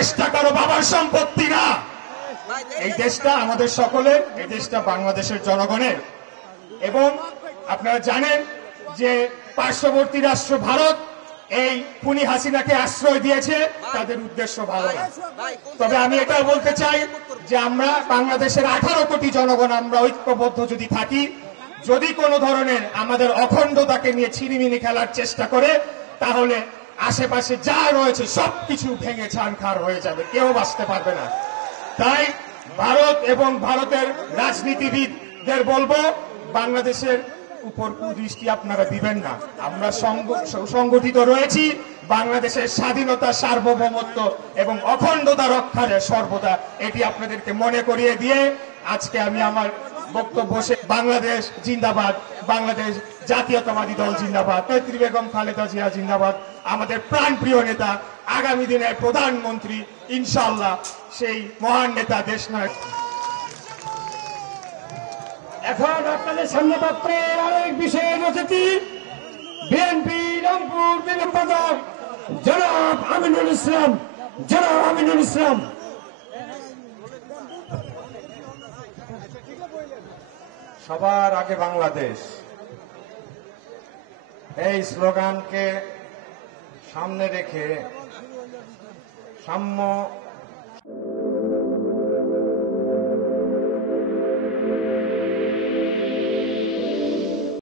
দেশটা কারো বাবার সম্পত্তি না, এই দেশটা আমাদের সকলের, এই দেশটা বাংলাদেশের জনগণের। এবং আপনারা জানেন যে পার্শ্ববর্তী রাষ্ট্র ভারত এই খুনি হাসিনাকে আশ্রয় দিয়েছে, তাদের উদ্দেশ্য ভালো না। তবে আমি এটাও বলতে চাই যে আমরা বাংলাদেশের 18 কোটি জনগণ আমরা ঐক্যবদ্ধ যদি থাকি, যদি কোনো ধরনের আমাদের অখণ্ডতাকে নিয়ে ছিনিমিনি খেলার চেষ্টা করে, তাহলে আশেপাশে যা রয়েছে সবকিছু ভেঙে ছারখার হয়ে যাবে, কেউ বাঁচতে পারবে না। তাই ভারত এবং ভারতের রাজনীতিবিদদের বলবো, বাংলাদেশের উপর কুদৃষ্টি আপনারা দিবেন না। আমরা সংগঠিত রয়েছি বাংলাদেশের স্বাধীনতা, সার্বভৌমত্ব এবং অখণ্ডতা রক্ষার সর্বদা, এটি আপনাদেরকে মনে করিয়ে দিয়ে আজকে আমি আমার বক্তব্য বাংলাদেশ জিন্দাবাদ, বাংলাদেশ জাতীয়তাবাদী দল জিন্দাবাদ, নেত্রী বেগম খালেদা জিয়া জিন্দাবাদ, আমাদের প্রাণপ্রিয় নেতা, আগামী দিনের প্রধানমন্ত্রী ইনশাআল্লাহ, সেই মহান নেতা দেশনায়ক। এখন আপনাদের সামনে পত্রের আরেক বিশেষ অতিথি বিএনপি রংপুর বিভাগ সম্পাদক জনাব আমিনুল ইসলাম। জনাব আমিনুল ইসলাম। সবার আগে বাংলাদেশ, এই স্লোগানকে সামনে রেখে সাম্য